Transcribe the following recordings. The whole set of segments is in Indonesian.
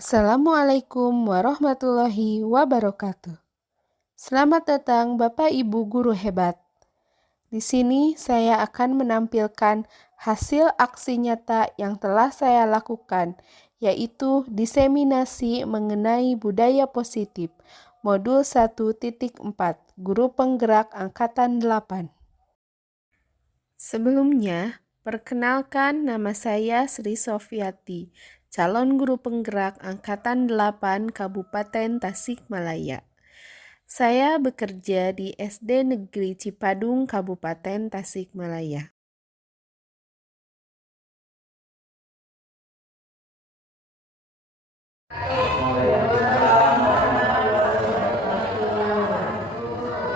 Assalamualaikum warahmatullahi wabarakatuh. Selamat datang Bapak Ibu guru hebat. Di sini saya akan menampilkan hasil aksi nyata yang telah saya lakukan, yaitu diseminasi mengenai budaya positif, modul 1.4, Guru Penggerak Angkatan 8. Sebelumnya, perkenalkan nama saya Sri Sofiati, calon guru penggerak Angkatan 8 Kabupaten Tasikmalaya. Saya bekerja di SD Negeri Cipadung, Kabupaten Tasikmalaya.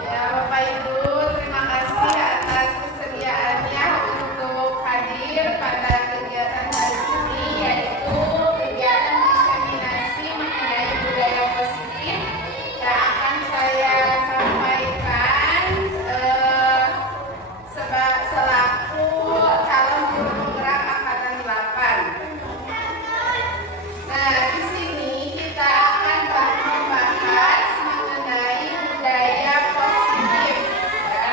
Ya, Bapak Ibu, terima kasih atas kesediaannya untuk hadir pada kegiatan hari ini, yaitu kegiatan diseminasi mengenai budaya positif yang akan saya sampaikan selaku calon guru penggerak Angkatan 8. Nah, di sini kita akan membahas mengenai budaya positif, ya.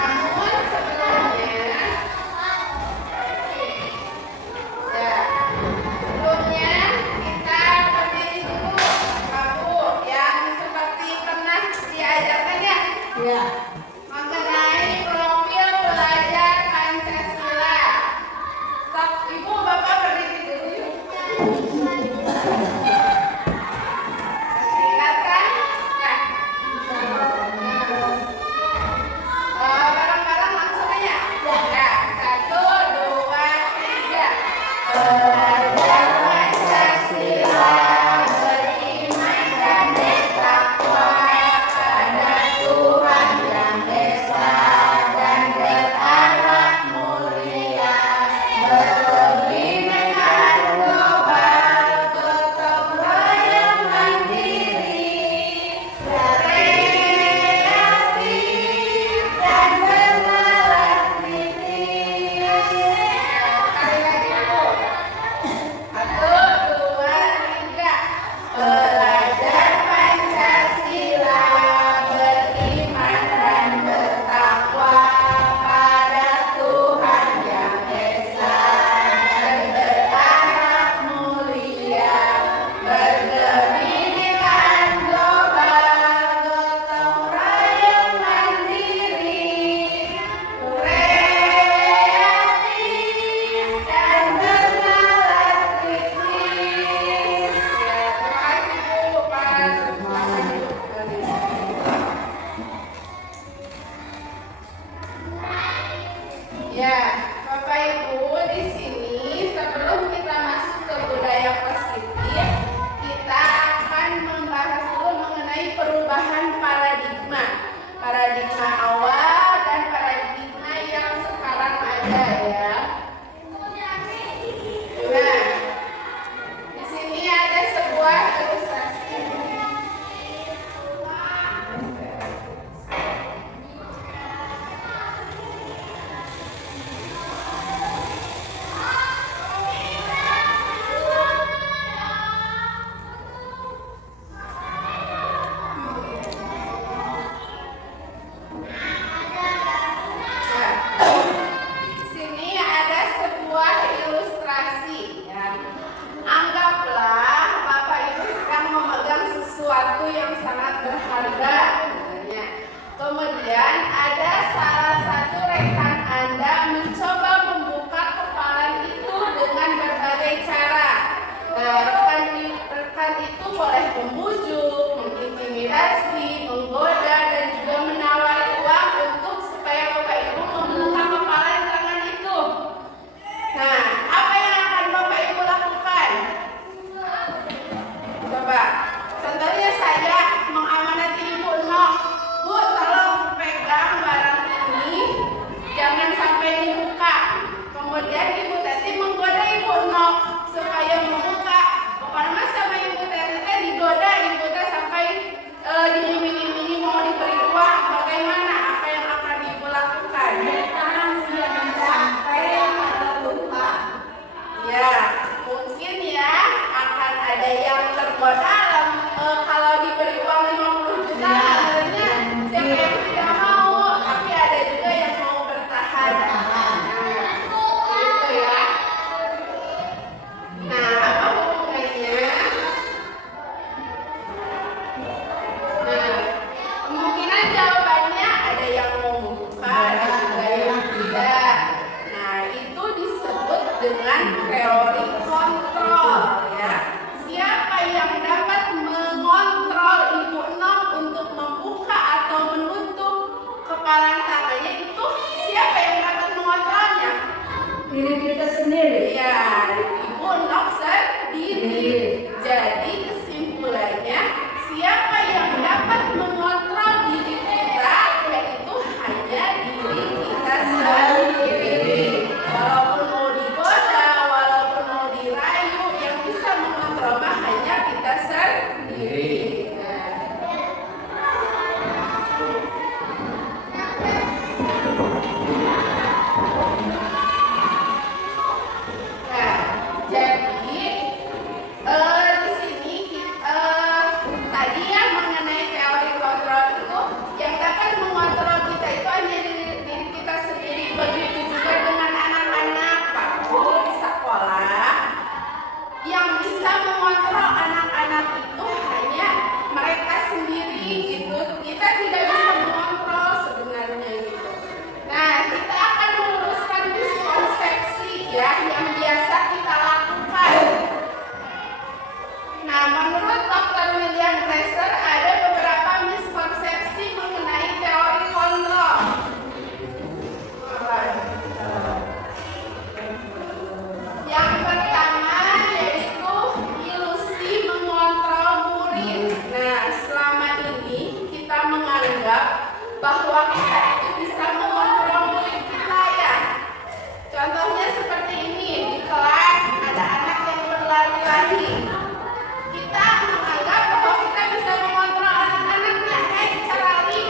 Namun sebelumnya, kita berdiri dulu, Bapak, yang seperti pernah diajarkan ya. Ya. Mengenai profil pelajar Pancasila. Stop, Ibu, Bapak berdiri dulu yuk. Ingatkan? Ya. Bareng-bareng langsung aja. Ya. 1, 2, 3. Pelajar Pancasila beriman dan bertakwa pada Tuhan Yang Esa dan berakhlak mulia, berkomitmen menghargai Mbak Dalam kalau diberi uang 50 juta sebenarnya siapa yang tidak mau, tapi ada juga yang mau bertahan. Gitu ya. Nah, apa hubungannya? Nah, kemungkinan jawabannya ada yang mau membuka, ada juga yang tidak. Nah, itu disebut dengan teori kontrol ya. Siapa yang dapat mengontrol Ibu Nom untuk membuka atau menutup kepalan tangannya, itu siapa yang dapat mengontrolnya? Diri kita sendiri. Ya, Ibu Nom sendiri. Jadi kesimpulannya, siapa yang dapat mengontrol diri kita, yaitu hanya diri kita sendiri. Walaupun mau digoda, walaupun mau dirayu, yang bisa mengontrol mah hanya kita sendiri. Nah, jadi di sini tadi yang mengenai teori kontrol itu, yang dapat mengontrol kita itu hanya diri kita sendiri. Begitu juga dengan anak-anak waktu di sekolah, yang bisa mengontrol anak-anak itu hanya mereka sendiri gitu. Kita tidak bisa mengontrol sebenarnya gitu. Nah, kita akan meluruskan miskonsepsi ya yang biasa kita lakukan. Nah, menurut Dr. William Glasser ada beberapa miskonsepsi mengenai teori kontrol. Yang pertama yaitu ilusi mengontrol murid. Nah, selama ini kita menganggap bahwa kita itu bisa mengontrol murid kita ya. Contohnya seperti ini, di kelas ada anak yang berlari-lari. Kita menganggap bahwa kita bisa mengontrol anak-anaknya, cara lari,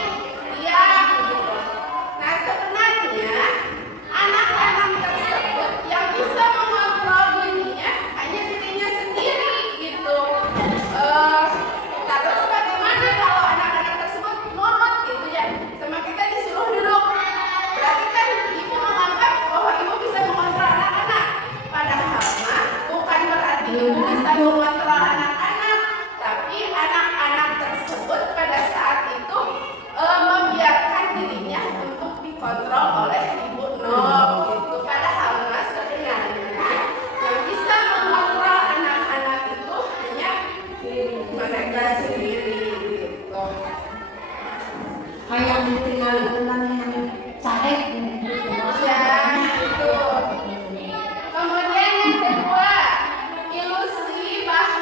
diam gitu. Nah, sebenarnya anak-anak tersebut yang bisa mengontrol dirinya hanya dirinya sendiri gitu. Terus bagaimana kalau anak-anak tersebut nurut gitu ya, sama kita disuruh duduk? Berarti kan ibu menganggap bahwa ibu bisa mengontrol anak-anak. Padahal mah bukan berarti ibu bisa mengontrol anak-anak, tapi anak-anak tersebut pada saat itu membiarkan dirinya untuk dikontrol oleh Ibu Nom gitu. Padahal mah sebenarnya yang bisa mengontrol anak-anak itu hanya mereka sendiri gitu. Kayak ditinggal teman yang cahaya Ya, itu. Kemudian yang kedua, ilusi bahwa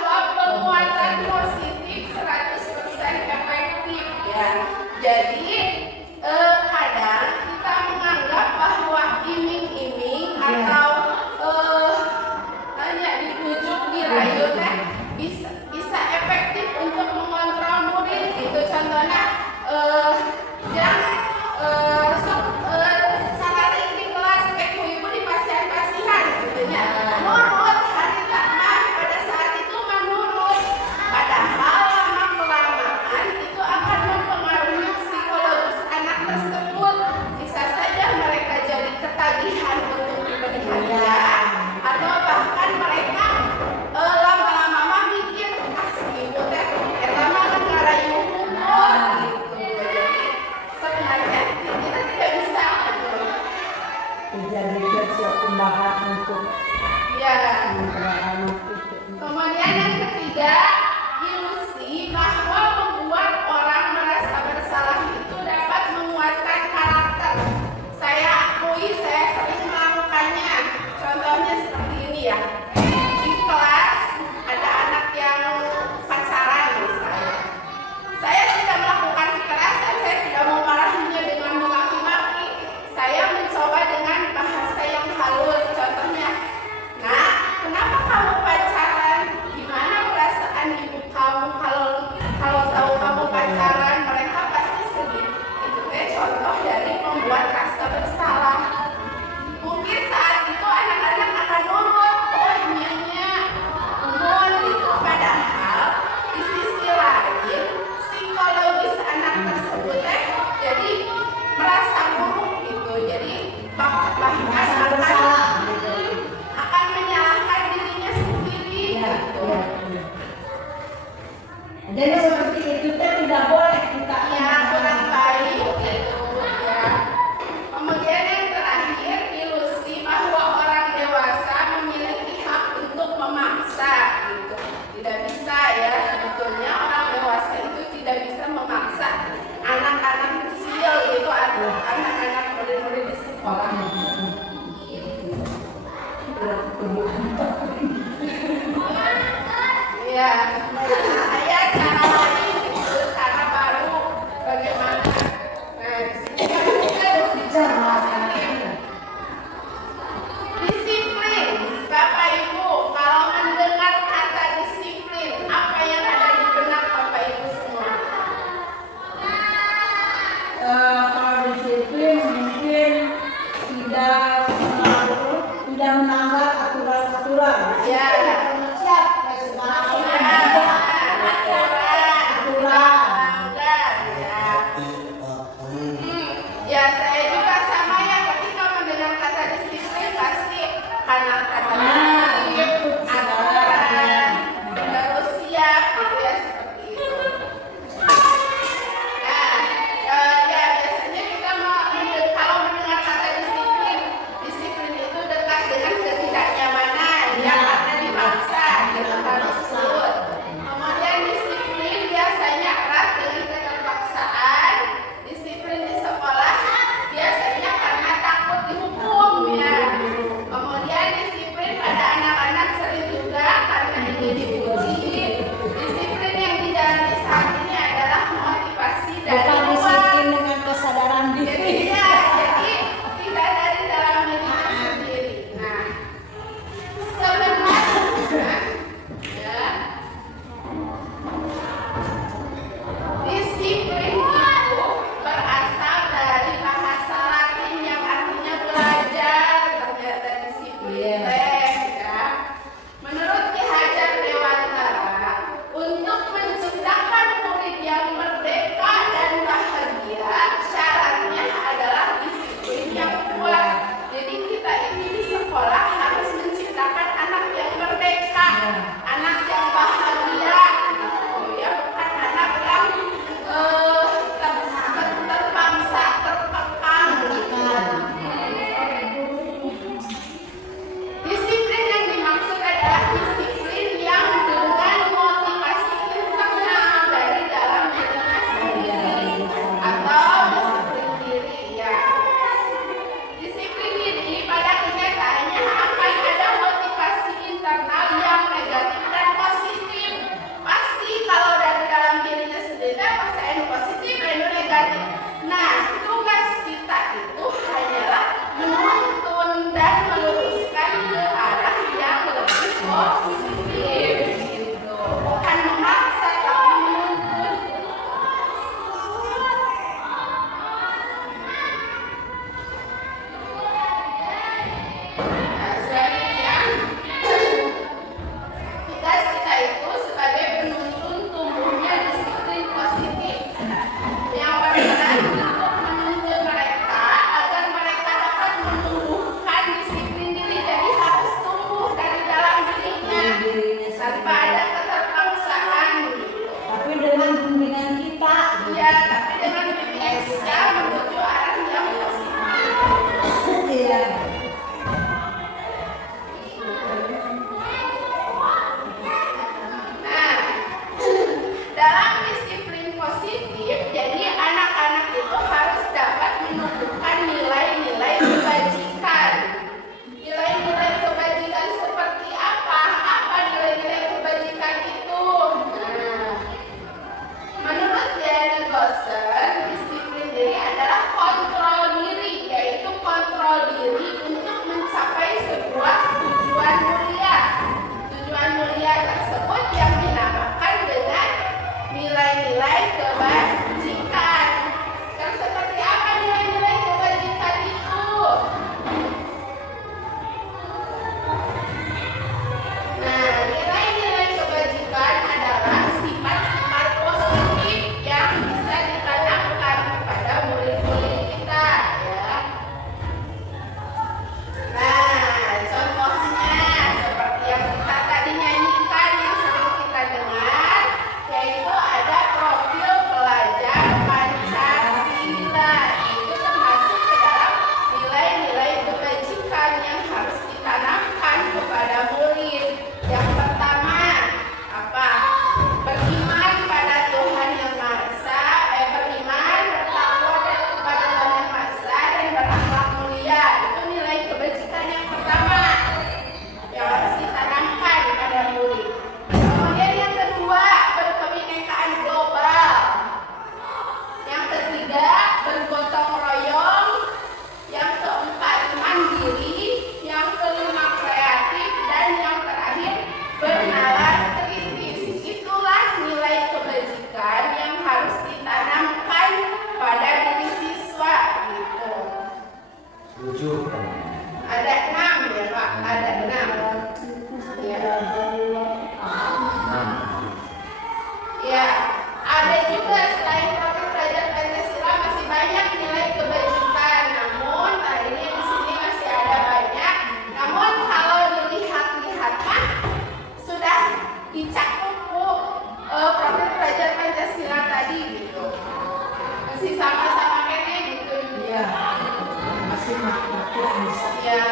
Jadi seperti itu teh tidak boleh kita. Ya, kurang baik gitu ya. Kemudian yang terakhir, ilusi bahwa orang dewasa memiliki hak untuk memaksa gitu. Tidak bisa ya, sebetulnya orang dewasa itu tidak bisa memaksa anak-anak kecil gitu atau anak-anak murid-murid di sekolah. Ya, saya cara lain gitu, cara baru bagaimana. Nah, di sini kan kita harus bicara disiplin. Bapak Ibu, kalau mendengar kata disiplin, apa yang ada di benak Bapak Ibu semua? Kalau disiplin mungkin tidak melanggar aturan-aturan. Ya. Siap, kayak sekarang Ya, saya juga sama ya, ketika mendengar kata disiplin pasti karena kata aturan, harus siap gitu ya, seperti itu. Nah, ya biasanya kita kalau mendengar kata disiplin, disiplin itu dekat dengan ketidaknyamanan ya, karena dipaksa gitu harus ikut. Kemudian disiplin biasanya erat dengan keterpaksaan. Disiplin di sekolah biasanya karena takut dihukum ya. Kemudian disiplin pada anak-anak sering juga karena ingin dipuji. Disiplin yang dijalani saat ini adalah motivasi dari bukan luar. disiplin dengan kesadaran diri. Jadi tidak dari dalam diri sendiri. Nah, sebenarnya ya, disiplin itu berasal dari bahasa Latin yang artinya belajar. Ternyata disiplin ya. Menurut Ki Hajar Dewantara, untuk menciptakan murid yang merdeka dan bahagia, syaratnya adalah disiplin yang kuat. Jadi kita ini di sekolah harus menciptakan anak yang merdeka, anak yang bahagia, gitu ya, bukan anak yang terpaksa, terkekang. Disiplin yang dimaksud adalah disiplin yang dengan motivasi internal dari dalam dirinya sendiri atau disiplin diri ya. Disiplin diri pada kenyataannya akan ada motivasi internal yang negatif dan positif. Pasti kalau dari dalam dirinya sendiri pasti ada positif, ada negatif. Nah, tugas kita itu hanyalah menuntun dan meluruskan ke arah yang lebih positif gitu. Bukan memaksa tapi menuntun. Nah, selanjutnya tugas kita itu sebagai penuntun tumbuhnya disiplin positif yang berperan untuk menuntun mereka agar mereka dapat menumbuhkan disiplin diri. Jadi harus tumbuh dari dalam dirinya tanpa ada keterpaksaan gitu. Tapi dengan bimbingan kita. Ya, tapi dengan bimbingan kita menuju arah yang positif. Iya. Nah, dalam disiplin positif, jadi anak-anak itu harus dapat menumbuhkan nilai-nilai kebajikan. Nilai-nilai kebajikan seperti apa? Apa nilai-nilai kebajikan itu? Nah, menurut Diana Gosser, disiplin diri adalah kontrol diri, yaitu kontrol diri untuk mencapai sebuah tujuan mulia. Tujuan mulia tersebut yang dinamakan dengan nilai-nilai kebajikan. Dan seperti apa nilai-nilai kebajikan itu? Nah, nilai-nilai kebajikan adalah sifat-sifat positif yang bisa dikatakan dicakup Bu profil pelajar Pancasila tadi gitu. Masih sama-sama kene gitu. Iya. Masih makhluk bisa. Ya.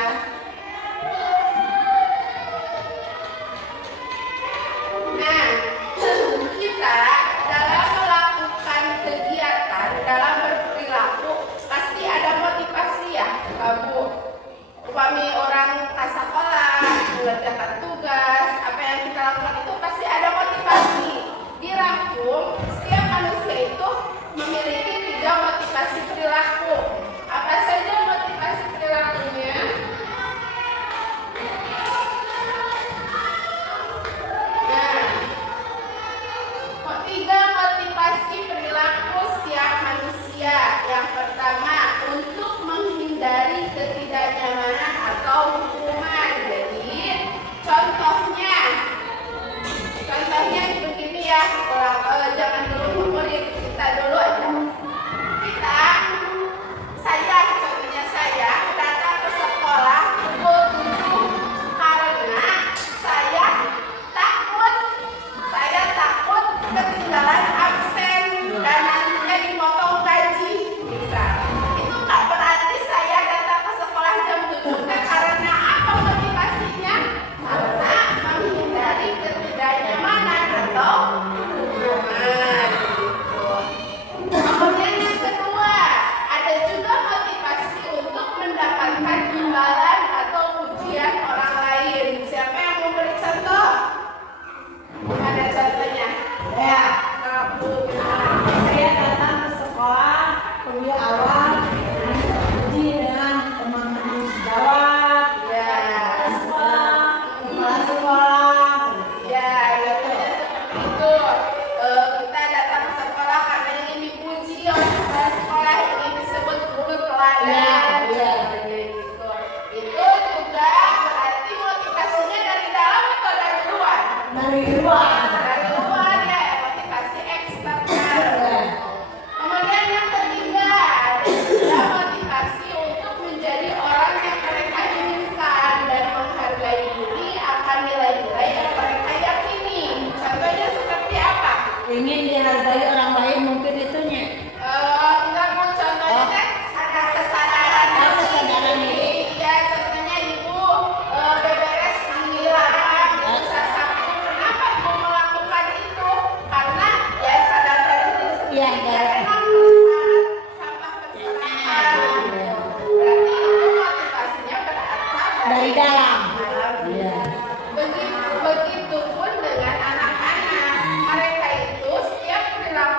Nah, kita dalam melakukan kegiatan, dalam berperilaku pasti ada motivasi ya, Bu. Upami orang ke sekolah, mengerjakan tugas, apa yang kita lakukan itu pasti ada motivasi. Dirangkum, setiap manusia itu memiliki 3 motivasi perilaku. Apa saja motivasi perilakunya? Nah, 3 motivasi perilaku setiap manusia. Yang pertama, untuk menghindari ketidaknyamanan atau hukuman. Jadi, contohnya begini ya, jangan dulu favorit, kita dulu aja. Contohnya saya datang ke sekolah pukul 7 karena saya takut ketinggalan absen dan nantinya dipotong gaji. Bisa. Itu nggak berarti saya datang ke sekolah jam 7 karena apa motivasinya? Karena menghindari ketidaknyamanan atau hukuman. Kemudian yang kedua, ada juga motivasi untuk mendapatkan imbalan atau pujian orang lain. Siapa yang mau beri contoh? Ada contohnya? Ya. Kamu. Saya datang ke sekolah kuliah awal diuji dengan teman-teman sejawat. Ya. Kepala sekolah. Ya, contohnya seperti itu. Kita datang ke sekolah karena ingin dipuji oleh kepala sekolah, ingin disebut guru teladan. Ya. Gitu. Itu juga berarti motivasinya dari dalam atau dari luar? Dari luar. Dari luar ya, motivasi eksternal. Kemudian yang ketiga, ada motivasi untuk menjadi orang yang mereka inginkan dan menghargai diri akan nilai-nilai yang mereka yakini. Contohnya seperti apa? Ingin dihargai orang lain mungkin itunya. Enggak mau contohnya kan ada kesadaran Kesadaran diri. Iya, contohnya ibu beberes di lapangan bisa Sabtu. Kenapa ibu melakukan itu? Karena ya sadar dari diri sendiri. Iya, Ya, iya. enak sampah berserakan. Berarti itu motivasinya berasal Dari dalam. Iya. Begitupun dengan anak-anak. Mereka itu setiap perilaku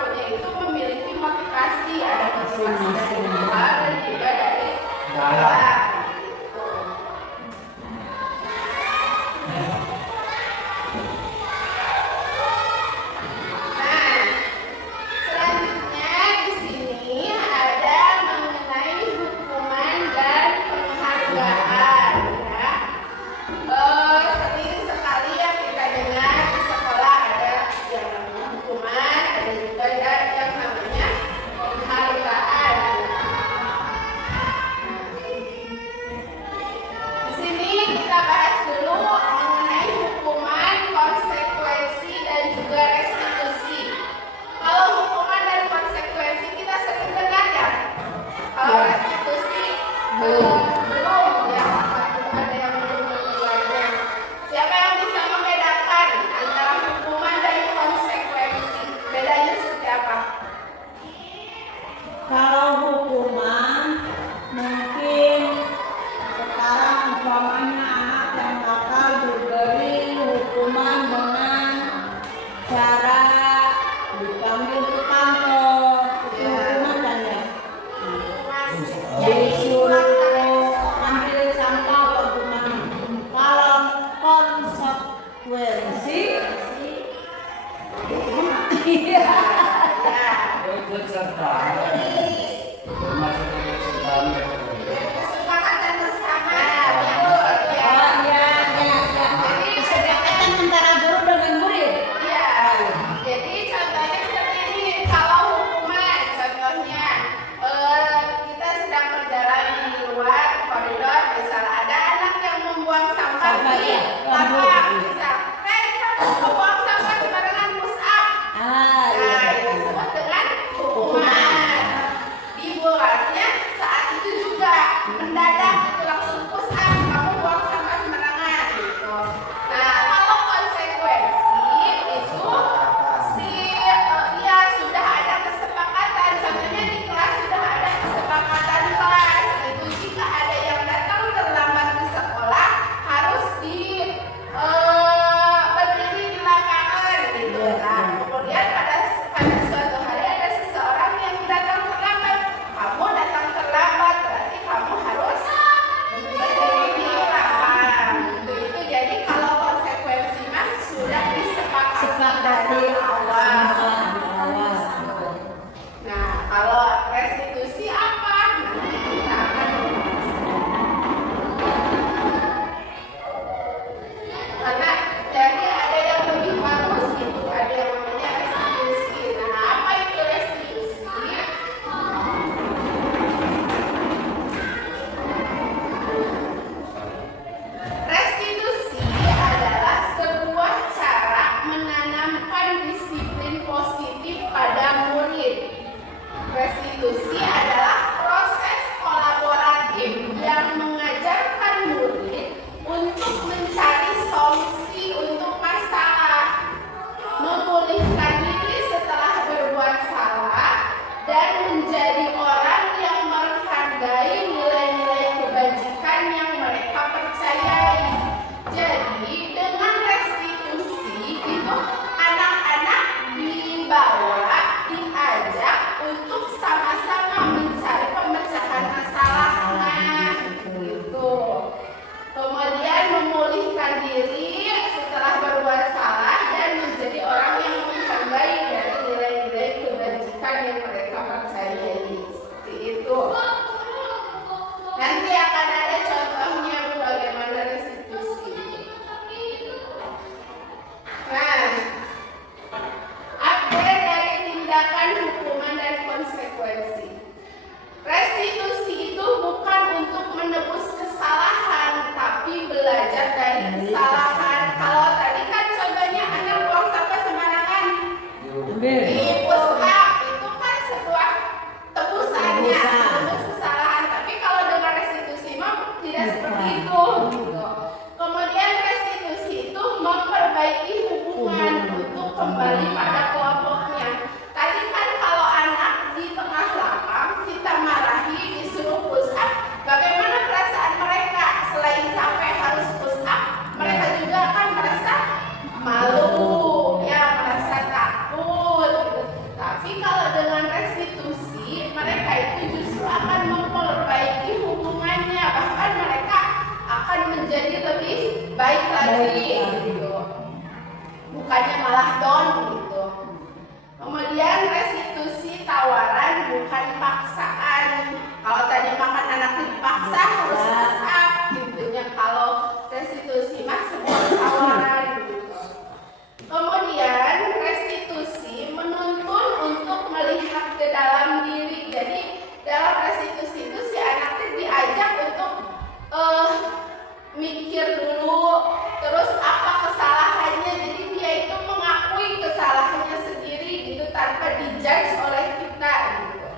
kembali pada kelompoknya. Tadi kan kalau anak di tengah lapang kita marahi, disuruh push up, bagaimana perasaan mereka? Selain capek harus push up, mereka juga akan merasa malu, ya, merasa takut gitu. Tapi kalau dengan restitusi, mereka itu justru akan memperbaiki hubungannya, bahkan mereka akan menjadi lebih baik lagi gitu. Bukannya malah down gitu. Kemudian restitusi tawaran, bukan paksaan. Kalau tadi makan anak dipaksa harus push up gitu ya. Kalau restitusi mah sebuah tawaran gitu. Kemudian restitusi menuntun untuk melihat ke dalam diri. Jadi dalam restitusi itu si anak itu diajak untuk mikir dulu, terus apa kesalahannya. Jadi dia itu mengakui kesalahannya sendiri gitu tanpa dijudge oleh kita gitu.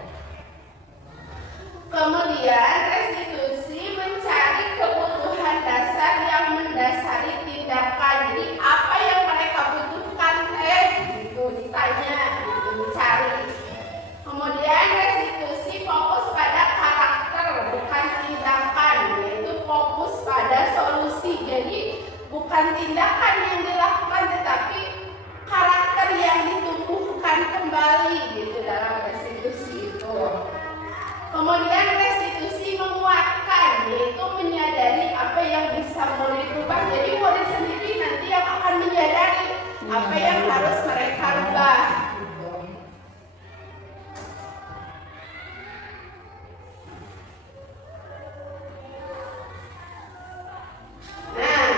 Kemudian restitusi mencari kebutuhan dasar yang mendasari tindakan. Jadi apa yang mereka butuhkan gitu ditanya gitu, dicari. Kemudian restitusi fokus pada karakter bukan tindakan, yaitu fokus pada solusi. Jadi bukan tindakan yang dilakukan tetapi karakter yang ditumbuhkan kembali gitu dalam restitusi itu. Kemudian restitusi menguatkan, yaitu menyadari apa yang bisa murid rubah. Jadi murid sendiri nanti yang akan menyadari apa yang harus mereka rubah. Nah,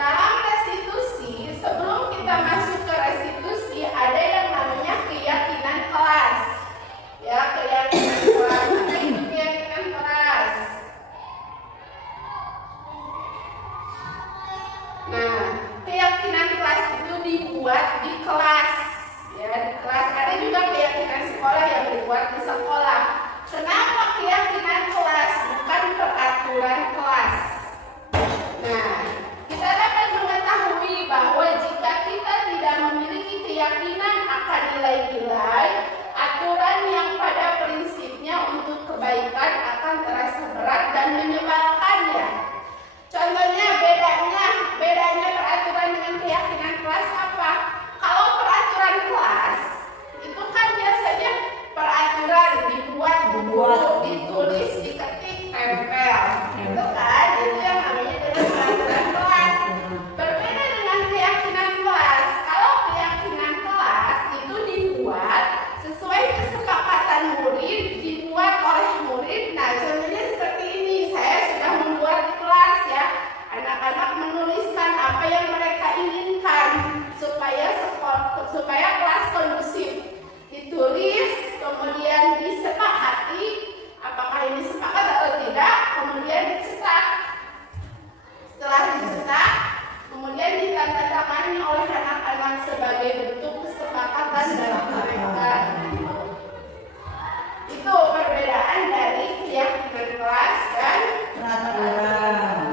dalam restitusi, sebelum kita masuk ke restitusi, ada yang namanya keyakinan kelas. Ya, keyakinan kelas. Apa itu keyakinan kelas? Nah, keyakinan kelas itu dibuat di kelas. Ya, di kelas. Ada juga keyakinan sekolah yang dibuat di sekolah. Kenapa keyakinan kelas bukan peraturan kelas? Nah, kita dapat mengetahui bahwa jika kita tidak memiliki keyakinan akan nilai-nilai, aturan yang pada prinsipnya untuk kebaikan akan terasa berat dan menyebalkan ya. Contohnya bedanya peraturan dengan keyakinan kelas apa? Kalau peraturan kelas itu kan biasanya peraturan dibuat buku, ditulis, diketik, tempel, itu kan, itu yang namanya dengan peraturan kelas. Berbeda dengan keyakinan kelas. Kalau keyakinan kelas itu dibuat sesuai kesepakatan murid, dibuat oleh murid. Nah, contohnya seperti ini, saya sudah membuat di kelas ya. Anak-anak menuliskan apa yang mereka inginkan supaya kelas kondusif. Ditulis, kemudian disepakati, apakah ini sepakat atau tidak, kemudian dicetak. Setelah dicetak, kemudian ditandatangani oleh anak-anak sebagai bentuk kesepakatan dalam mereka. Itu perbedaan dari keyakinan kelas dan peraturan.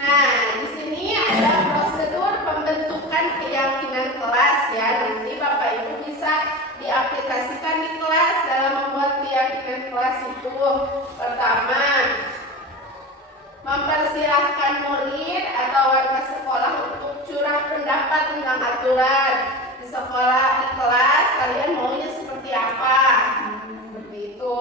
Nah, di sini ada prosedur pembentukan keyakinan kelas ya. Nanti Bapak Ibu bisa diaplikasikan di kelas dalam membuat keyakinan kelas itu. Pertama, mempersilahkan murid atau warga sekolah untuk curah pendapat tentang aturan. Di sekolah, di kelas, kalian maunya seperti apa? Seperti itu.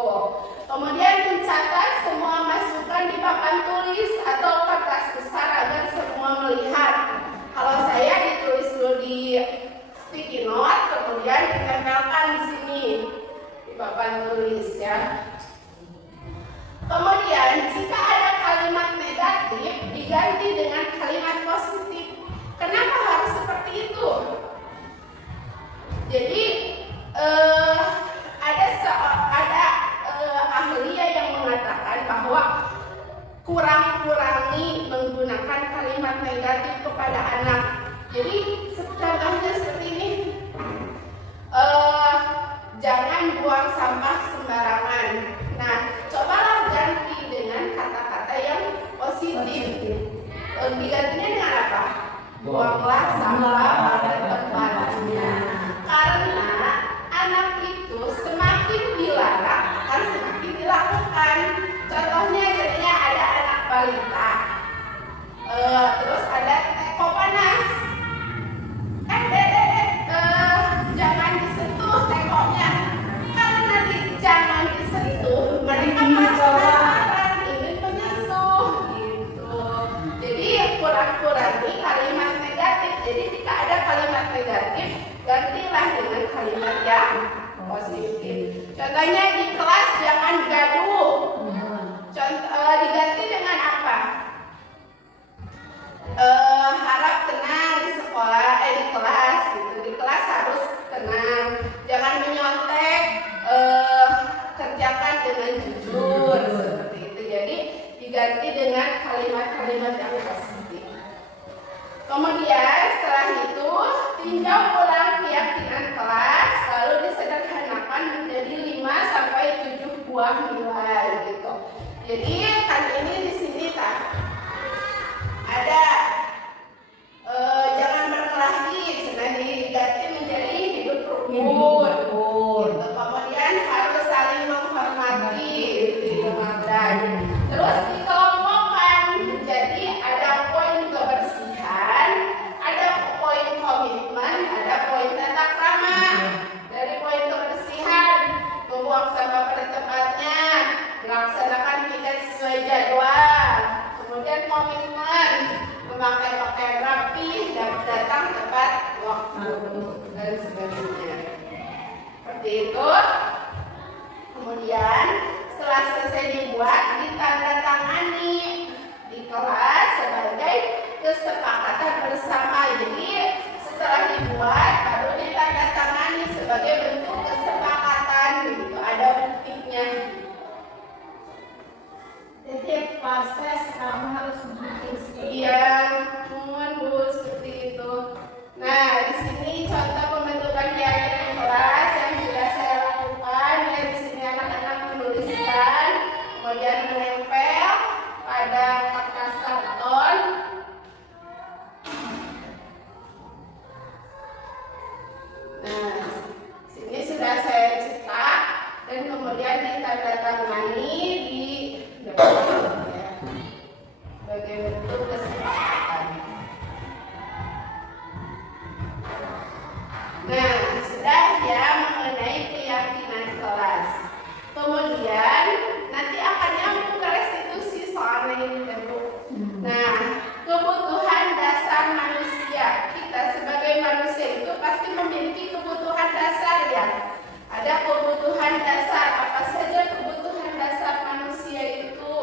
Kemudian mencatat semua masukan di papan tulis atau kertas besar agar semua melihat. Kalau saya ditulis dulu di sticky note, kemudian ditempelkan di sini di papan tulis ya. Kemudian jika ada kalimat negatif diganti dengan kalimat positif. Kenapa harus seperti itu? Jadi ada ahli yang mengatakan bahwa kurang-kurangi menggunakan kalimat negatif kepada anak. Jadi contohnya seperti ini, jangan buang sampah sembarangan. Nah, cobalah ganti dengan kata-kata yang positif. digantinya dengan apa? Buanglah sampah pada tempatnya. Karena anak itu semakin dilarang akan semakin dilakukan. Contohnya jadinya ada anak balita, terus ada teko panas. Jangan disentuh tekonya. Karena nanti jangan disentuh, mereka penasaran ingin menyentuh gitu. Jadi kurang-kurangi kalimat negatif. Jadi jika ada kalimat negatif, gantilah dengan kalimat yang positif. Contohnya di kelas jangan gaduh. Diganti dengan apa? Harap tenang di sekolah, di kelas gitu. Di kelas harus tenang, jangan menyontek, kerjakan dengan jujur seperti itu. Jadi diganti dengan kalimat-kalimat yang positif. Kemudian setelah itu tinjau ulang keyakinan kelas, lalu disederhanakan menjadi 5 sampai 7 buah nilai gitu. Jadi kan ini di sini ada jangan berkelahi, sudah diganti menjadi hidup rukun. Gitu. Kemudian harus saling menghormati, gitu. Terus dikelompokkan menjadi ada poin kebersihan, ada poin komitmen, ada poin tata krama. Dari poin kebersihan, membuang sampah pada tempatnya, melaksanakan piket sesuai jadwal. Kemudian komitmen, memakai pakaian rapi dan datang tepat waktu dan sebagainya. Seperti itu. Kemudian setelah selesai dibuat, ditandatangani di kelas sebagai kesepakatan bersama. Jadi setelah dibuat baru ditandatangani sebagai bentuk kesepakatan. Gitu. Ada buktinya. Jadi proses kamu harus bikin sendiri. Iya, mohon Bu, seperti itu. Nah, di sini contoh pembentukan keyakinan kelas yang sudah saya lakukan. Ya, di sini anak-anak menuliskan, kemudian menempel pada kertas karton. Nah, sini sudah saya cetak dan kemudian ditandatangani di depan ya, sebagai bentuk kesepakatan. Nah, sudah ya mengenai keyakinan kelas. Kemudian nanti akan nyambung ke restitusi soalnya ini Bu. Nah, kebutuhan dasar manusia. Kita sebagai manusia itu pasti memiliki kebutuhan dasar ya. Ada kebutuhan dasar, apa saja kebutuhan dasar manusia itu?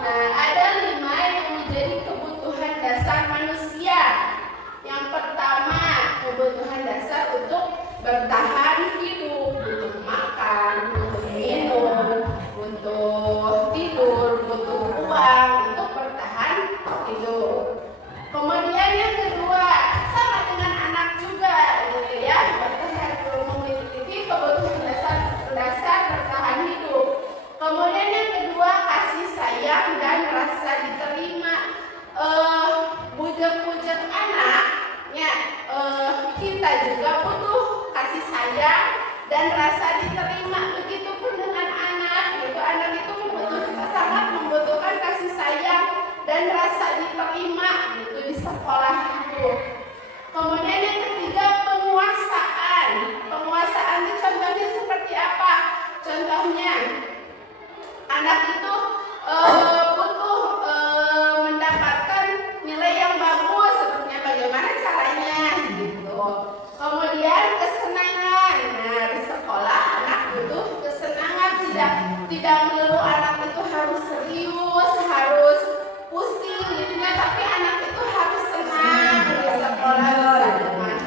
Nah, ada 5 yang menjadi kebutuhan dasar manusia. Yang pertama, kebutuhan dasar untuk bertahan hidup, untuk makan, untuk minum, untuk tidur, butuh uang, untuk bertahan hidup. Kemudian yang kedua, sama dengan anak juga, gitu ya, memiliki kebutuhan dasar bertahan hidup. Kemudian yang kedua, kasih sayang dan rasa diterima. Bujuk-bujuk anak, ya, kita juga butuh kasih sayang dan rasa diterima. Begitupun dengan anak, gitu. Anak itu sangat membutuhkan kasih sayang dan rasa diterima, gitu, di sekolah itu. Kemudian yang ketiga, penguasaan. Penguasaan itu contohnya seperti apa? Contohnya, anak itu butuh mendapatkan nilai yang bagus, sebenarnya bagaimana caranya, gitu. Kemudian kesenangan. Nah, di sekolah anak butuh kesenangan, tidak melulu anak itu harus serius, harus pusing, gitu ya, tapi anak itu harus senang di sekolah, dengan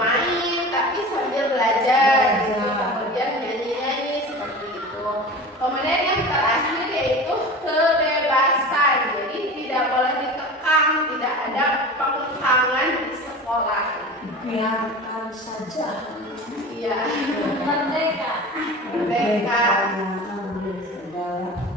main tapi sambil belajar, gitu. Kemudian nyanyi-nyanyi seperti itu. Kemudian yang terakhir yaitu kebebasan. Jadi tidak boleh dikekang, tidak ada pengekangan di sekolah. Biarkan saja. Iya. Merdeka. Merdeka. Ambil segala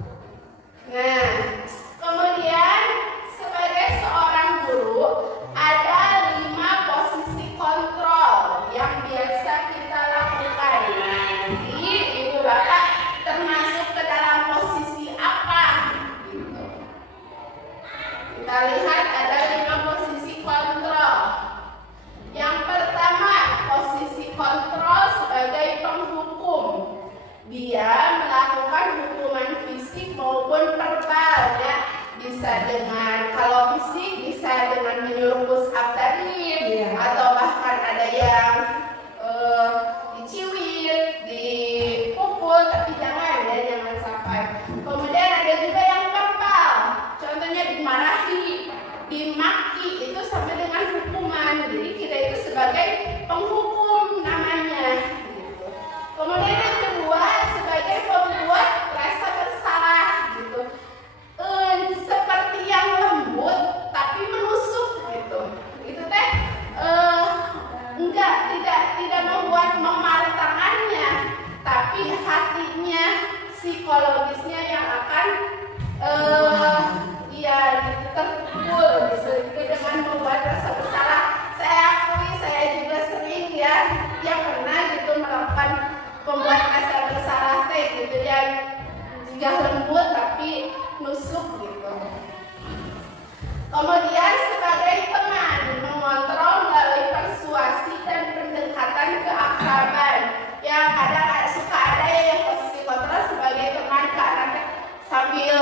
bisa dengan kalau fisik bisa dengan menyuruh push up tadi, atau bahkan ada yang diciwit, dipukul, tapi jangan ya, jangan sampai. Kemudian ada juga yang verbal, contohnya dimarahi, dimaki, itu sama dengan hukuman. Jadi kita itu sebagai penghukum namanya. Gitu. Kemudian yang kedua sebagai pembuat rasa bersalah gitu. Seperti yang lembut tapi menusuk gitu. Itu teh tidak membuat memar tangannya, tapi hatinya, psikologisnya yang akan terpukul gitu dengan membuat rasa bersalah. Saya akui, saya juga sering ya yang pernah gitu melakukan pembuat rasa bersalah teh gitu ya, jika lembut tapi nusuk gitu. Kemudian sebagai teman mengontrol melalui persuasi dan pendekatan keakraban. Ya kadang suka ada yang posisi kontrol sebagai teman ke anak teh sambil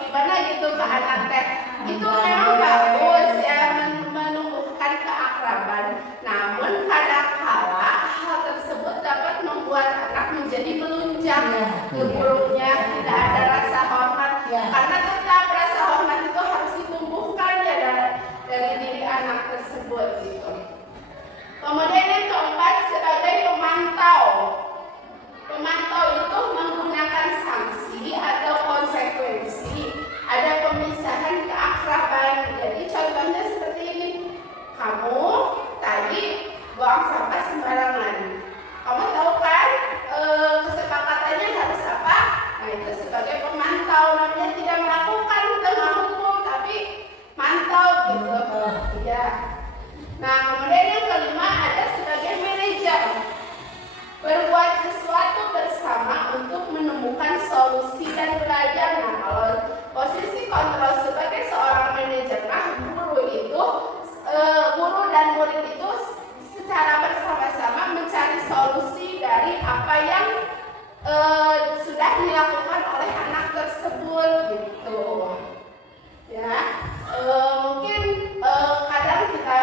gimana gitu ke anak teh. Itu memang bagus ya menumbuhkan keakraban. Namun kadang-kala hal tersebut dapat membuat anak menjadi melunjak ke gurunya, tidak ada rasa hormat. Karena tetap rasa hormat itu harus ditumbuhkan ya dari diri anak tersebut gitu. Kemudian yang keempat sebagai pemantau. Pemantau itu menggunakan sanksi atau konsekuensi. Ada pemisahan keakraban. Jadi contohnya seperti ini. Kamu tadi buang sampah sembarangan. Kamu tahu kan kesepakatannya harus apa? Nah itu sebagai pemantau, namanya tidak melakukan tengah hukum tapi mantau gitu. Ya. Nah kemudian yang kelima ada sebagai manajer, berbuat sesuatu bersama untuk menemukan solusi dan belajar. Nah kalau posisi kontrol sebagai seorang manajer, nah guru dan murid itu secara bersama-sama mencari solusi dari apa yang sudah dilakukan oleh anak tersebut gitu ya. Mungkin kadang kita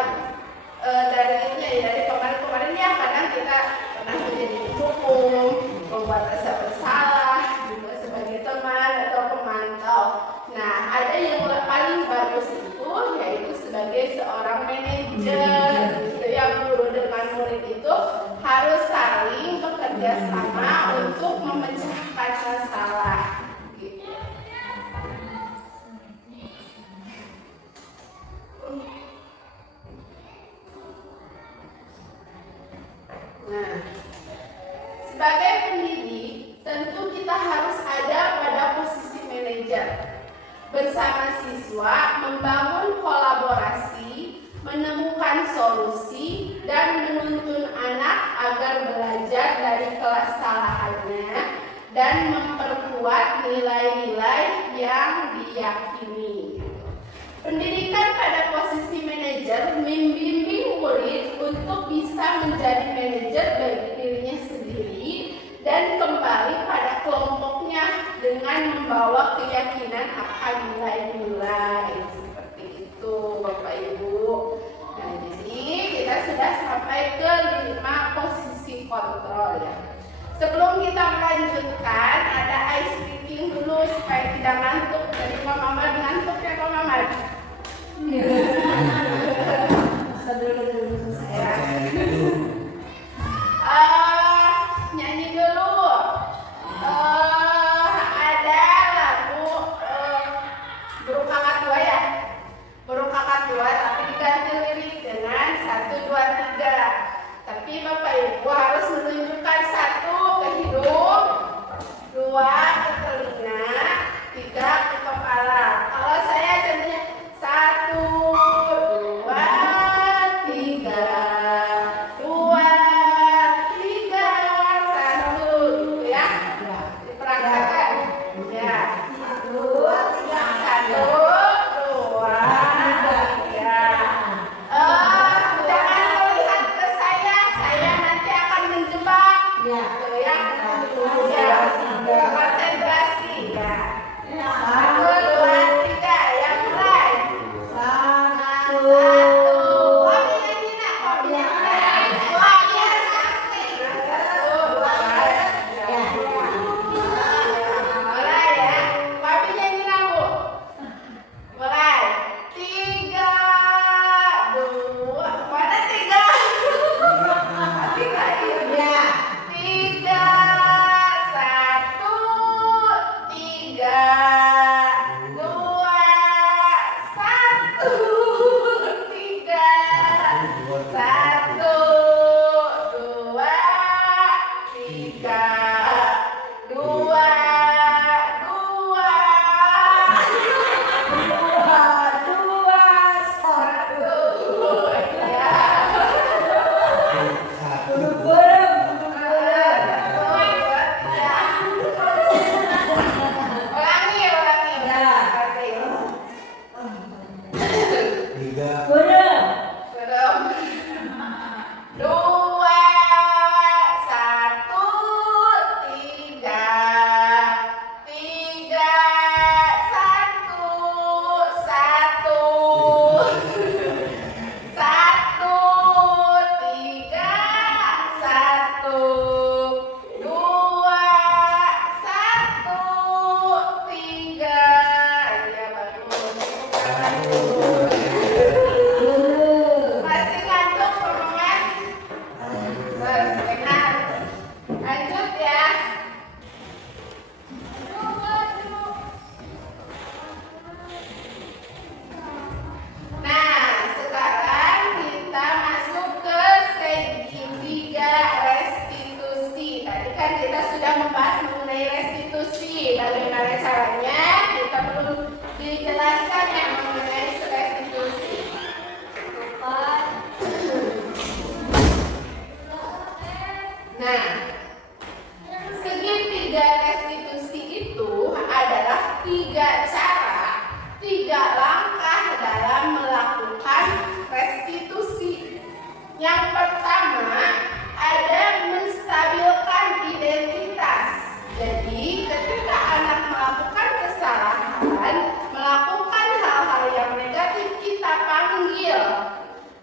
dari kemarin-kemarin ya kadang kita pernah menjadi hukum, membuat rasa bersalah juga sebagai teman atau pemantau. Nah ada yang paling bagus itu yaitu sebagai seorang manajer gitu, yang guru dengan murid itu harus saling bekerja sama untuk memecahkan masalah gitu. Nah, sebagai pendidik tentu kita harus ada pada posisi manajer. Bersama siswa membangun kolaborasi, menemukan solusi, dan menuntun anak agar belajar dari kesalahannya dan memperkuat nilai-nilai yang diyakini. Pendidikan pada posisi manajer membimbing murid untuk bisa menjadi manajer bagi dirinya sendiri dan kembali pada kelompoknya dengan membawa keyakinan akan nilai-nilai seperti itu Bapak Ibu. Nah jadi kita sudah sampai ke 5 posisi kontrol ya. Sebelum kita melanjutkan ada ice breaking dulu supaya tidak ngantuk. Jadi Pak Mamat ngantuk ya Pak Mamat. Nyanyi dulu. Ada lagu Burung Kakak Tua ya. Burung Kakak Tua tapi diganti lirik dengan 1, 2, 3. Tapi Bapak Ibu harus menunjukkan 1 ke hidung, 2 ke telinga, 3 ke kepala. Kalau saya contohnya 1, 2, 3, 2, 3, 1 gitu ya. Diperagakan. Ya. 1, 2, 3. Jangan melihat ke saya nanti akan menjebak. Gitu ya. Konsentrasi ya. 1, 2, 3 yang tiga cara, tiga langkah dalam melakukan restitusi. Yang pertama ada menstabilkan identitas. Jadi ketika anak melakukan kesalahan, melakukan hal-hal yang negatif, kita panggil.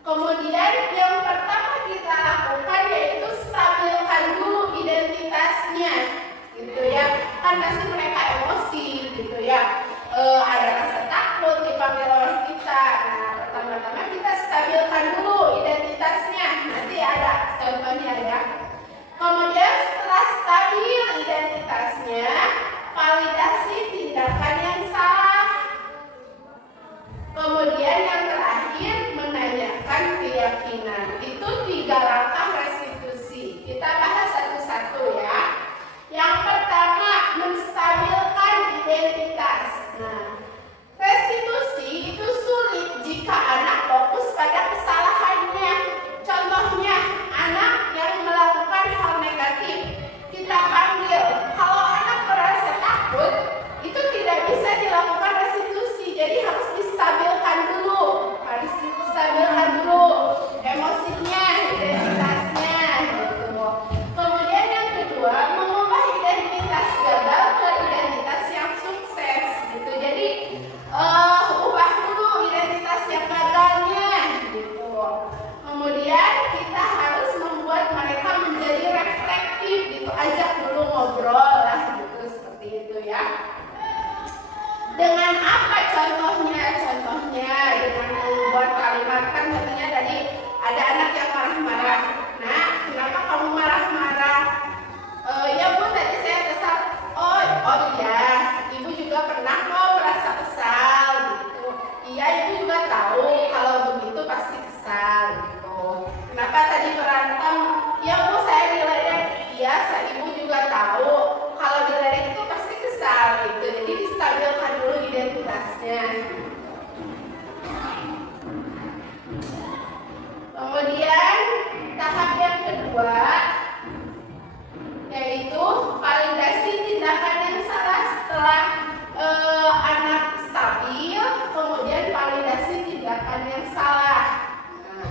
Kemudian yang pertama kita lakukan yaitu stabilkan dulu identitasnya, gitu ya. Kan pasti mereka emosi, gitu ya. Ada rasa takut dipanggil oleh kita. Nah, pertama-tama kita stabilkan dulu identitasnya. Nanti ada contohnya ya. Kemudian setelah stabil identitasnya, validasi tindakan yang salah. Kemudian yang terakhir menanyakan keyakinan. Itu tiga langkah restitusi. Kita bahas satu-satu ya. Yang pertama menstabilkan identitas. Nah, restitusi itu sulit jika anak fokus pada kesalahannya. Contohnya, anak yang melakukan hal negatif, kita panggil. Kalau anak merasa takut, itu tidak bisa dilakukan restitusi. Jadi harus distabilkan dulu. Harus distabilkan dulu emosinya, identitasnya, gitu. Kemudian yang kedua, mengubah identitas gagal ke identitas yang sukses, gitu. Jadi ubah dulu identitas yang gagalnya, gitu. Kemudian kita harus membuat mereka menjadi reflektif, gitu. Ajak dulu ngobrol lah, gitu, seperti itu ya. Dengan apa contohnya? Contohnya dengan membuat kalimat, kan contohnya tadi ada anak yang marah-marah. Nah, kenapa kamu marah-marah? Ya Bu, tadi saya kesal. Oh iya, Ibu juga pernah kok merasa kesal, gitu. Iya, Ibu juga tahu kalau begitu pasti kesal, gitu. Kenapa tadi berantem? Ya Bu, saya diledek. Iya, Ibu juga tahu kalau diledek itu pasti kesal, gitu. Jadi distabilkan dulu identitasnya. Kemudian tahap yang kedua yaitu validasi tindakan yang salah. Setelah anak stabil, kemudian validasi tindakan yang salah. Nah,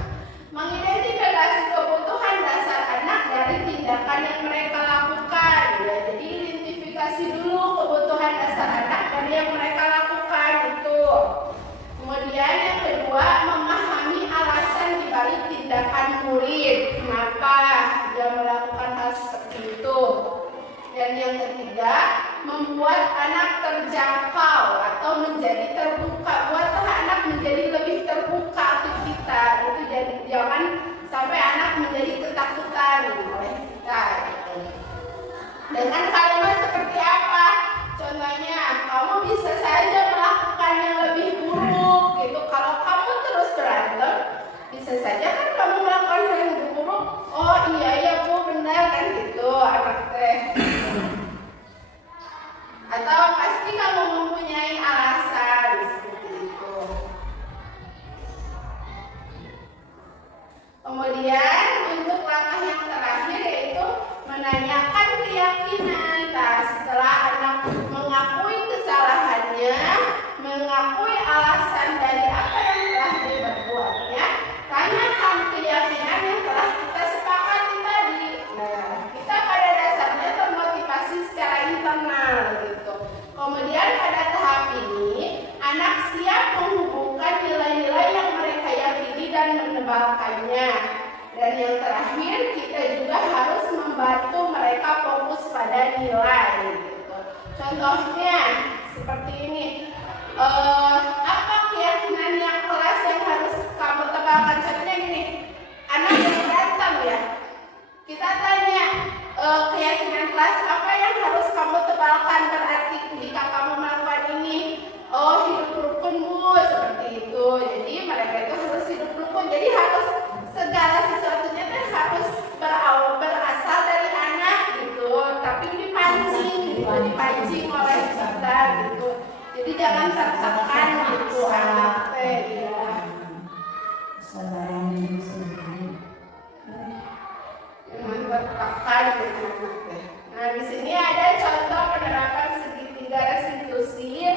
mengidentifikasi kebutuhan dasar anak dari tindakan yang mereka lakukan. Ya, jadi identifikasi dulu kebutuhan dasar anak dari yang mereka lakukan itu. Kemudian yang kedua, memahami alasan dibalik tindakan murid. Kenapa dia melakukan hal seperti itu. Dan yang ketiga, membuat anak terjangkau atau menjadi terbuka. Buatlah anak menjadi lebih terbuka ke kita. Itu jadi jangan sampai anak menjadi ketakutan oleh kita. Gitu. Dengan kalimat seperti apa? Contohnya, kamu bisa saja melakukan yang lebih buruk, gitu. Kalau kamu terus berantem, bisa saja kan kamu melakukan yang lebih buruk. Oh iya ya Bu, benar kan gitu, anak teh. Atau pasti kamu mempunyai alasan seperti itu. Kemudian untuk langkah yang terakhir yaitu menanyakan keyakinan. Nah, setelah anak mengakui kesalahannya, mengakui alasan dari apa yang telah diperbuatnya, tanyakan keyakinan yang telah kita sepakati tadi. Nah, kita pada dasarnya termotivasi secara internal, gitu. Kemudian pada tahap ini, anak siap menghubungkan nilai-nilai yang mereka yakini dan menebalkannya. Dan yang terakhir, kita juga harus membantu mereka fokus pada nilai, gitu. Contohnya seperti ini. Apa keyakinan yang kelas yang harus kamu tebalkan? Contohnya gini, anak yang berantem ya. Kita tanya, keyakinan kelas apa yang harus kamu tebalkan? Berarti jika kamu melakukan ini, oh hidup rukun Bu, seperti itu. Jadi mereka itu harus hidup rukun. Jadi harus segala sesuatunya kan harus berasal dari anak, gitu. Tapi dipancing, gitu. Dipancing oleh kita, gitu. Jadi jangan tertekan, gitu, anak teh, ya. Jangan tertekan, gitu. Nah, di sini ada contoh penerapan segitiga restitusi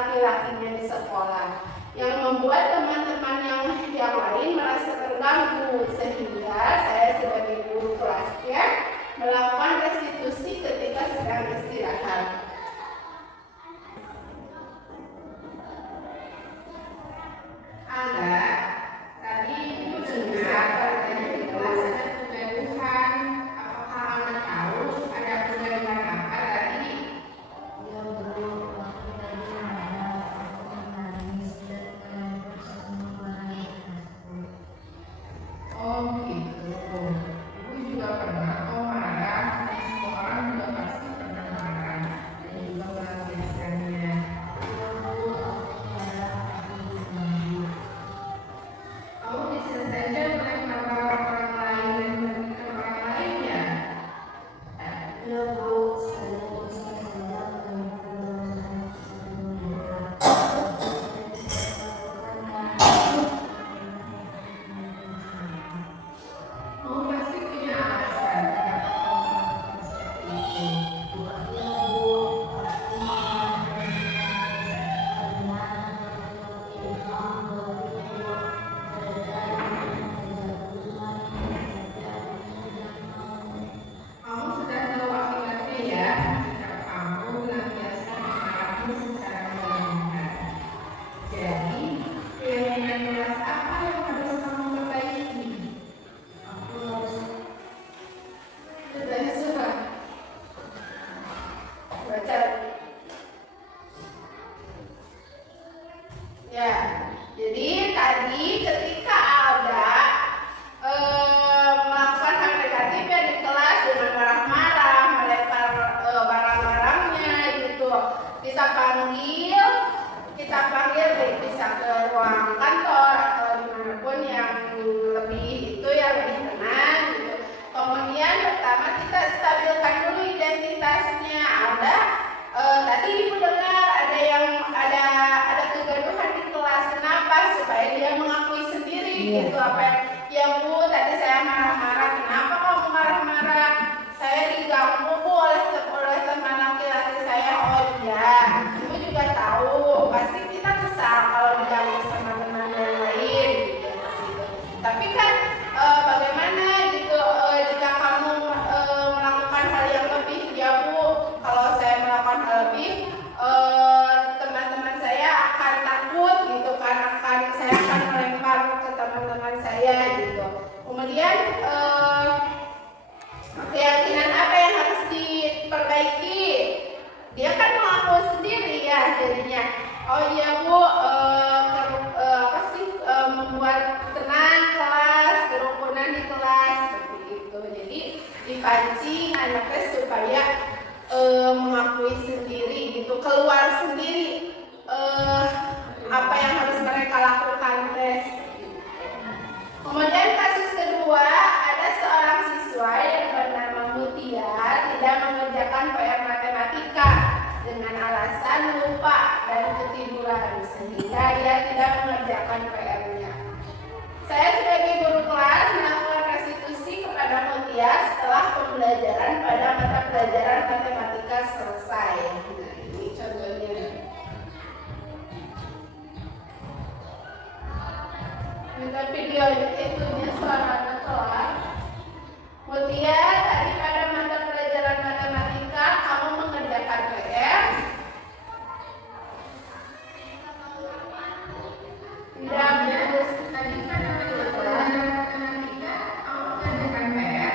laki-lakinya di sekolah, yang membuat teman-teman yang lain merasa terganggu, sehingga saya sebagai guru kelasnya melakukan restitusi ketika sedang istirahat. Angga, tadi Ibu dengar katanya di kelas ada kegaduhan. Apakah Angga tahu ada kegaduhan apa tadi? Oh gitu. Ibu juga pernah kok marah. Semua orang juga pasti pernah marah dan juga melampiaskannya. Kamu bisa saja melempar barang orang lain dan merugikan orang lain ya? Kamu pasti punya alasan kenapa kamu melakukan seperti itu. Kamu sudah tahu akibatnya ya jika kamu melampiaskan amarahmu secara berlebihan. Jadi, keyakinan kelas apa yang harus kamu perbaiki? Sudah sudah. Baca. Ya, jadi tadi ketika ada melakukan hal negatif ya di kelas dengan marah-marah, melempar barang-barangnya gitu, kita panggil bisa ke ruang kantor atau dimanapun yang lebih tenang gitu. Kemudian pertama kita stabilkan dulu identitasnya. Tadi Ibu dengar ada kegaduhan di kelas. Kenapa? Supaya dia mengakui sendiri gitu apa yang ya Bu, tadi saya marah-marah. Kenapa kamu marah-marah? Saya diganggu Bu oleh teman laki-laki saya. Oh iya, Ibu juga tahu pasti kita kesal kalau diganggu sama teman yang lain gitu. Tapi kan bagaimana gitu jika kamu melakukan hal yang lebih ya Bu, kalau saya melakukan hal lebih teman-teman saya akan takut gitu kan, saya akan melempar ke teman-teman saya gitu. Kemudian keyakinan apa yang harus diperbaiki? Dia kan mengaku sendiri ya jadinya. Oh iya Bu, membuat tenang kelas, kerukunan di kelas seperti itu. Jadi dipancing anaknya supaya mengakui sendiri gitu, keluar sendiri apa yang harus mereka lakukan tes. Kemudian kasus kedua, ada seorang siswa yang bernama Mutia tidak mengerjakan PR matematika dengan alasan lupa dan ketiduran, sehingga dia tidak mengerjakan PR-nya. Saya sebagai guru kelas melakukan restitusi kepada Mutia setelah pembelajaran pada mata pelajaran matematika selesai. Nah, ini contohnya. Minta video itunya suaranya kelar. Mutia, tadi pada mata pelajaran matematika kamu mengerjakan PR? Tidak, bagus. Tadi pada pelajaran matematika kamu mengerjakan PR?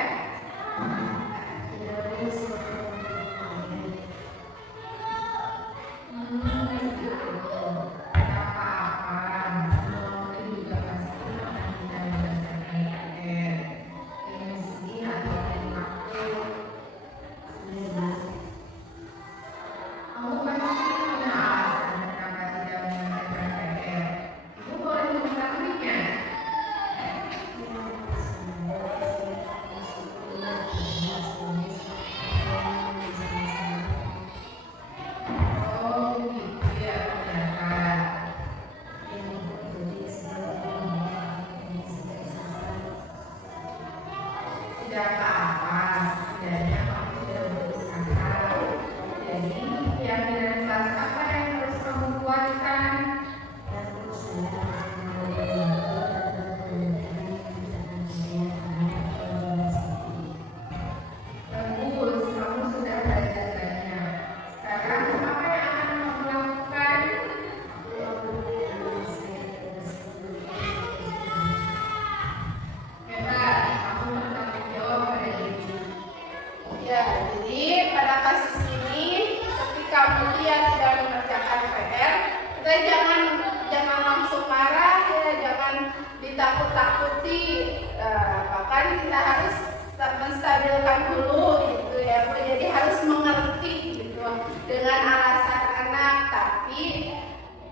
kan kita harus menstabilkan dulu gitu ya Bu. Jadi harus mengerti gitu dengan alasan anak, tapi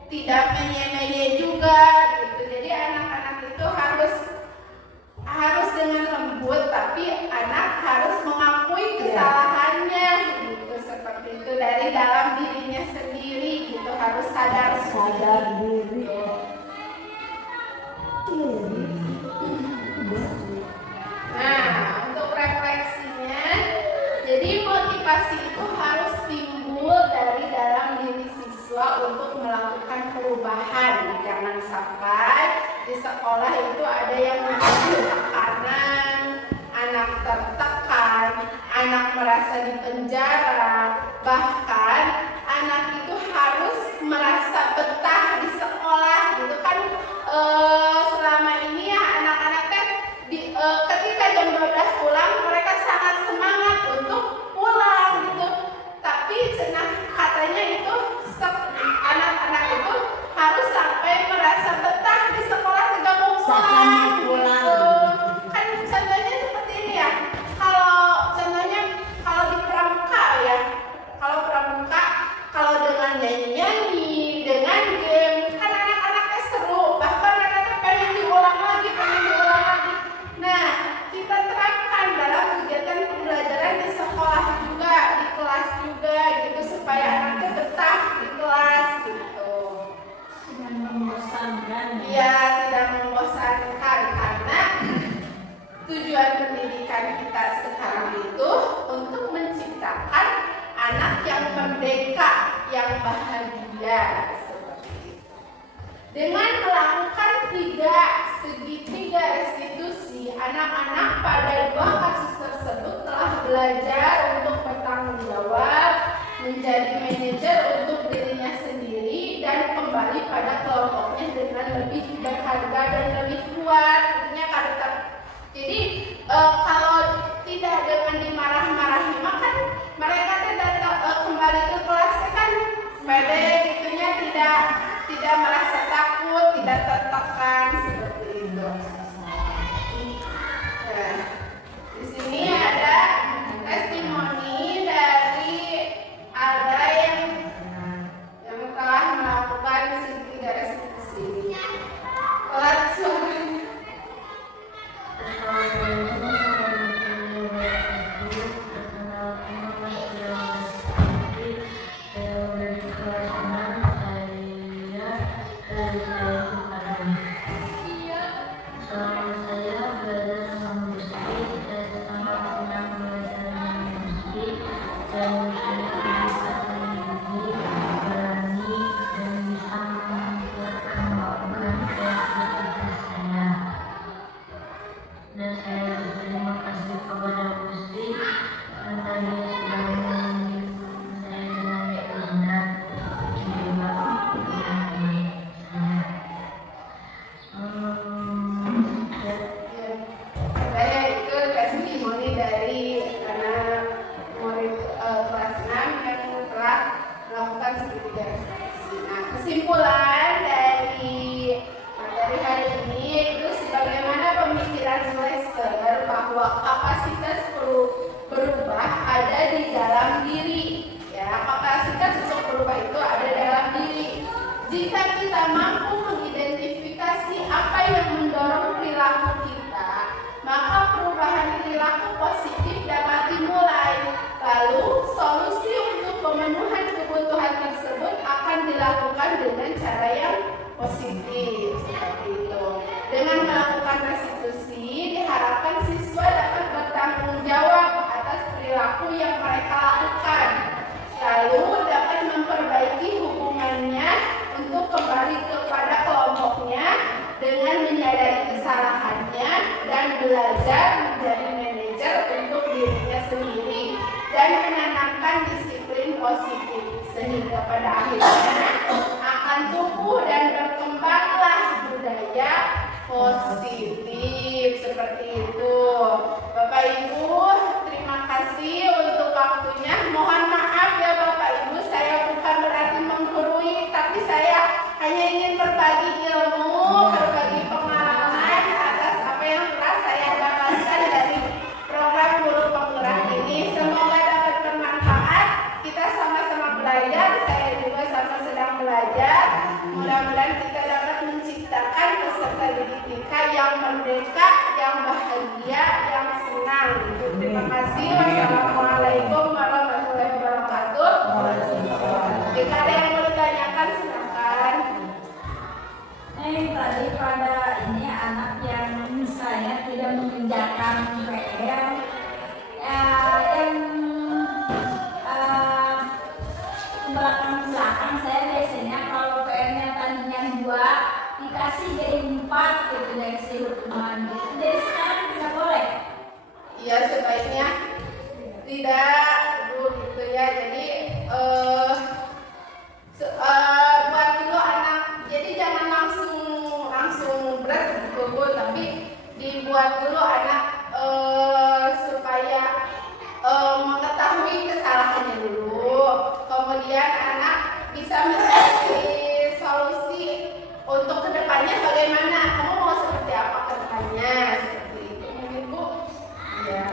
tidak menye-menye juga gitu. Jadi anak-anak itu harus dengan lembut, tapi anak harus mengakui kesalahannya gitu, seperti itu dari dalam dirinya sendiri gitu, harus sadar diri. Nah, untuk refleksinya, jadi motivasi itu harus timbul dari dalam diri siswa untuk melakukan perubahan. Jangan sampai di sekolah itu ada yang menjadi tekanan, anak tertekan, anak merasa dipenjara, bahkan anak itu harus merasa betah di sekolah gitu kan. Selama ini ya anak-anak kan ketika jam 12 pulang mereka sangat semangat untuk pulang gitu, tapi katanya itu anak-anak itu harus sampai merasa betah di sekolah tidak mau pulang gitu. Kan contohnya seperti ini ya, contohnya kalau di pramuka ya, kalau dengan nyanyi-nyanyi, dengan game, kan anak-anaknya seru, bahkan mereka pengen diulang lagi. Nah, kita terapkan dalam kegiatan pembelajaran di sekolah juga, di kelas juga gitu, supaya anaknya betah di kelas gitu. Tidak membosankan. Iya, tidak membosankan, karena tujuan pendidikan kita sekarang itu untuk menciptakan anak yang merdeka, yang bahagia seperti itu. Dengan melakukan segitiga restitusi, anak-anak pada 2 kasus tersebut telah belajar untuk bertanggung jawab, menjadi manajer untuk dirinya sendiri, dan kembali pada kelompoknya dengan lebih berharga dan lebih kuat. Jadi kalau tidak dengan dimarah-marahi, maka mereka tidak kembali ke kelasnya kan pede gitunya, tidak merasa takut, tidak tertekan seperti itu. Nah, di sini ada testimoni dari ada yang telah melakukan segitiga restitusi. Pelat suaranya. Kesimpulan dari materi hari ini itu sebagaimana pemikiran Lester bahwa kapasitas berubah ada di dalam diri. Ya, kapasitas untuk berubah itu ada dalam diri. Jika kita mampu mengidentifikasi apa yang mendorong perilaku kita, maka perubahan perilaku positif dapat dimulai. Lalu solusi untuk pemenuhan kebutuhan tersebut akan dilakukan dengan cara yang positif seperti itu. Dengan melakukan restitusi, diharapkan siswa dapat bertanggung jawab atas perilaku yang mereka lakukan, lalu dapat memperbaiki hubungannya untuk kembali kepada kelompoknya dengan menyadari kesalahannya dan belajar menjadi manajer untuk dirinya sendiri dan menanamkan disiplin positif, sehingga pada akhirnya akan tumbuh dan berkembanglah budaya positif seperti itu. Bapak Ibu, terima kasih untuk waktunya. Mohon maaf ya Bapak Ibu, saya bukan berarti menggurui, tapi saya hanya ingin berbagi ilmu, berbagi pengalaman atas apa yang telah saya dapatkan mudah-mudahan kita dapat menciptakan peserta didik kita yang merdeka, yang bahagia, yang senang. Terima kasih. Wassalamualaikum warahmatullahi wabarakatuh. Jika ada yang mau ditanyakan silakan. Tadi pada ini anak yang saya tidak mengerjakan PR, yang belakang saya biasanya kalau PR-nya tadinya 2 dikasih jadi 4 gitu dari si hukuman gitu. Jadi sekarang tidak boleh. Iya, sebaiknya tidak gitu ya. Jadi buat dulu anak, jadi jangan langsung berat gitu Bu, tapi dibuat dulu anak supaya mengetahui kesalahannya dulu, kemudian anak bisa mencari solusi untuk kedepannya bagaimana, kamu mau seperti apa kedepannya, seperti itu mungkin Bu. Ya,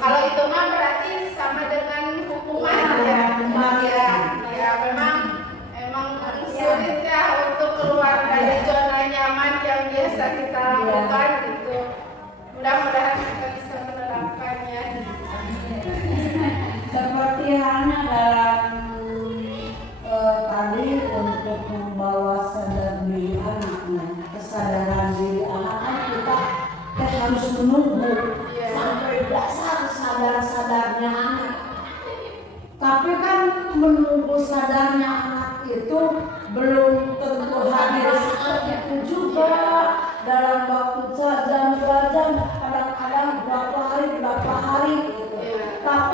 kalau itu mah berarti sama dengan hukuman ya memang sulit ya untuk keluar dari zona nyaman yang biasa kita lakukan gitu. Mudah-mudahan kita bisa menerapkannya. Seperti halnya dalam tadi untuk membawa sadar diri anaknya, kesadaran diri anak kita harus menunggu sampai dasar sadar-sadarnya anak. Tapi kan menunggu sadarnya anak itu belum tentu hadir saat itu juga, dalam waktu jam 2 jam, kadang-kadang berapa hari gitu. Nah,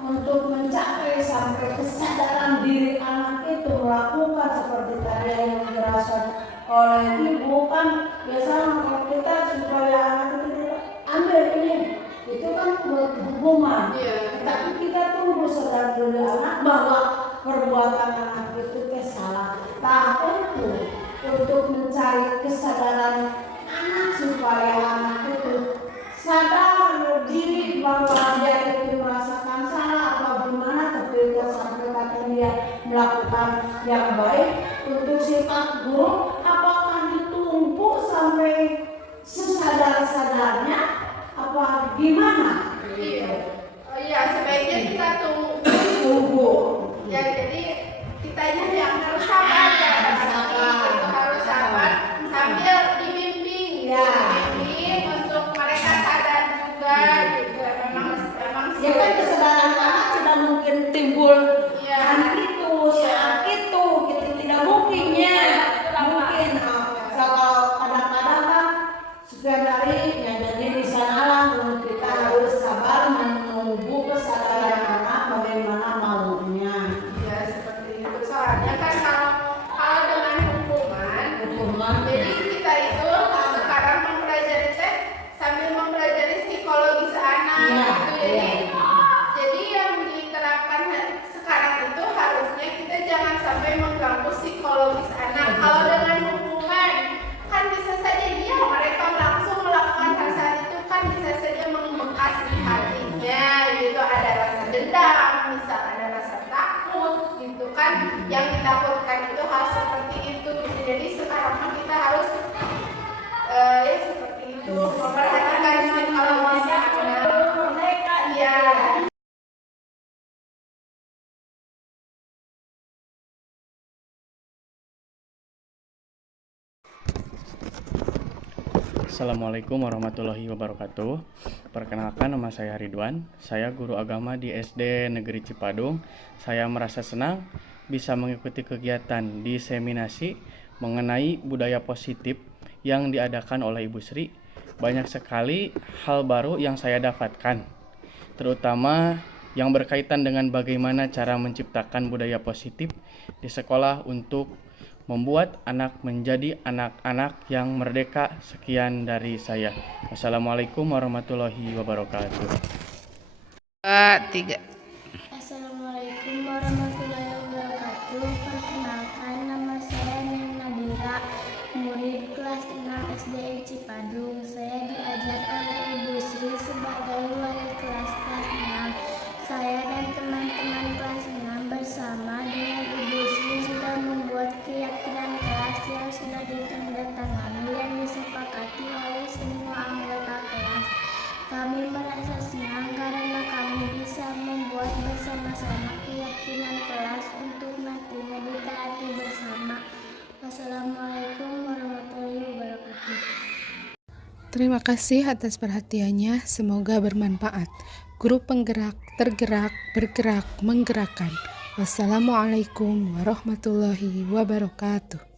untuk mencapai sampai kesadaran diri anak itu melakukan seperti tadi yang dijelaskan oleh ibu, kan biasanya kalau kita supaya anak itu ambil ini itu kan buat hukuman. Tapi kita tunggu sadar diri anak bahwa perbuatan anak itu salah. Nah, untuk mencari kesadaran anak supaya anak itu sadar diri bahwa dia itu merasakan salah atau gimana, ketika sampai kata dia melakukan yang baik, untuk sifat buruk apakah ditunggu sampai sesadar-sadarnya apa gimana? Iya, sebaiknya kita tunggu. Ya, jadi kitanya yang harus sabar ya, harus sabar sambil dibimbing, dibimbing untuk mereka sadar juga gitu. Memang Ya kan kesadaran anak tidak mungkin timbul hari itu, saat itu, gitu tidak mungkinnya. Mungkin kalau kadang-kadang kan setiap hari ya jadi di sana kita harus sabar menunggu kesadaran anak bagaimana maunya. Ya seperti itu. Soalnya kan kalau dengan hukuman, jadi kita itu sekarang mempelajari sambil mempelajari psikologis anak gitu. Jadi yang diterapkan sekarang itu harusnya kita jangan sampai mengganggu psikologis anak. Kalau dengan hukuman kan bisa saja mereka langsung melakukan hal saat itu, kan bisa saja membekas di hatinya gitu, ada rasa dendam, misal ada rasa takut gitu kan, yang ditakutkan itu hal seperti itu. Jadi sekarang kita harus ya seperti itu, memperhatikan psikologis anak. Iya. Assalamualaikum warahmatullahi wabarakatuh. Perkenalkan, nama saya Ridwan. Saya guru agama di SD Negeri Cipadung. Saya merasa senang bisa mengikuti kegiatan diseminasi mengenai budaya positif yang diadakan oleh Ibu Sri. Banyak sekali hal baru yang saya dapatkan, terutama yang berkaitan dengan bagaimana cara menciptakan budaya positif di sekolah untuk membuat anak menjadi anak-anak yang merdeka. Sekian dari saya. Wassalamualaikum warahmatullahi wabarakatuh. Assalamualaikum warahmatullahi wabarakatuh. Perkenalkan, nama saya Ning Nadira, murid kelas 6 SD Cipadung. Saya diajar oleh Ibu Sri sebagai wali kelas 6. Saya dan teman-teman kelas 6 bersama dengan Ibu Sri sudah membuat keyakinan Terima kasih atas perhatiannya, semoga bermanfaat. Guru penggerak, tergerak, bergerak, menggerakkan. Wassalamualaikum warahmatullahi wabarakatuh.